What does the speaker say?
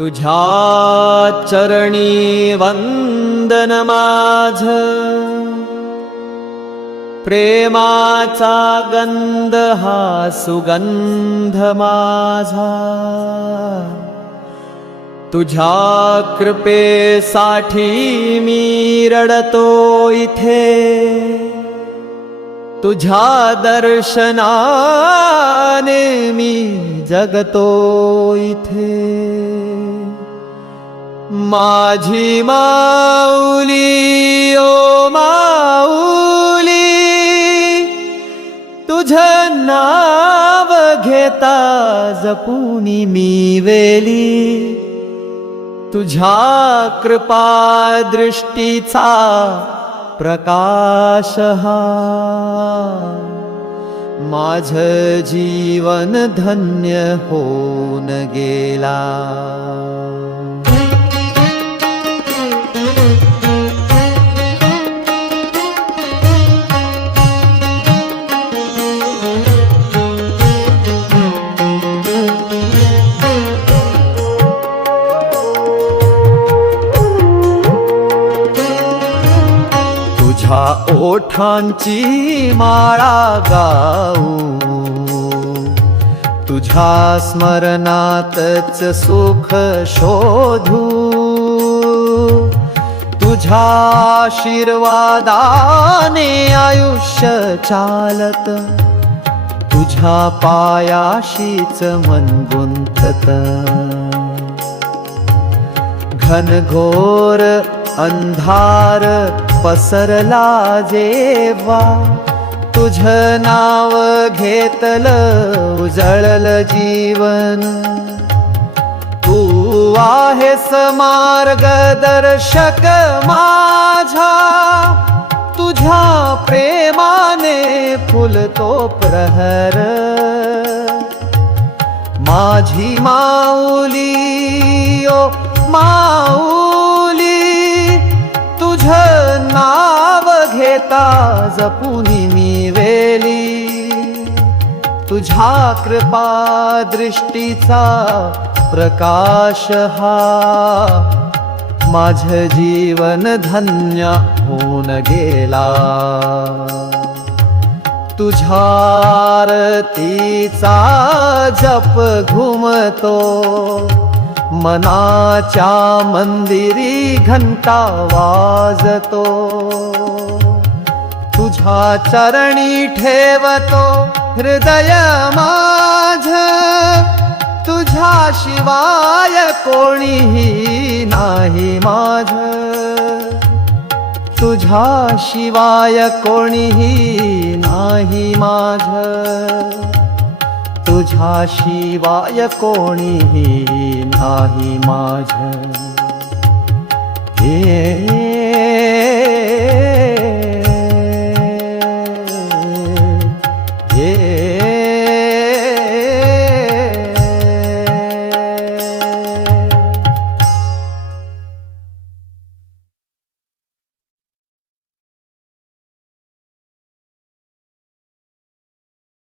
तुझ्या चरणी वंदन माझ, प्रेमाचा गंध हा सुगंध माझा। तुझ्या कृपेसाठी मी रडतो इथे, तुझ्या दर्शनाने मी जगतो इथे। माझी माऊली ओ माऊली, तुझं नाव घेता जपुनी मी वेली। तुझ्या कृपा दृष्टीचा प्रकाश हा, माझं जीवन धन्य होऊन गेला। तुझ्या ओठांची माळा गाऊ, तुझ्या स्मरणातच सुख शोधू। तुझ्या आशीर्वादाने आयुष्य चालत, तुझ्या पायाशीच मन गुंतत। घनघोर अंधार पसरला जेव्हा, तुझं नाव घेतलं उजळलं जीवन। तू आहेस मार्गदर्शक माझा, तुझ्या प्रेमाने फुलतो प्रहर। माझी माऊली ओ माऊली, तुझं नाव घेता जपुनी मी वेली। तुझ्या कृपा दृष्टीचा प्रकाश हा, माझं जीवन धन्य होऊन गेला। तुझ्या आरतीचा जप घुमतो, मनाच्या मंदिरी घंटा वाजतो। तुझ्या चरणी ठेवतो हृदय माझ, तुझ्या शिवाय कोणीही नाही माझ। तुझ्या शिवाय कोणीही नाही माझ, तुझ्या शिवाय कोणीही नाही माझ।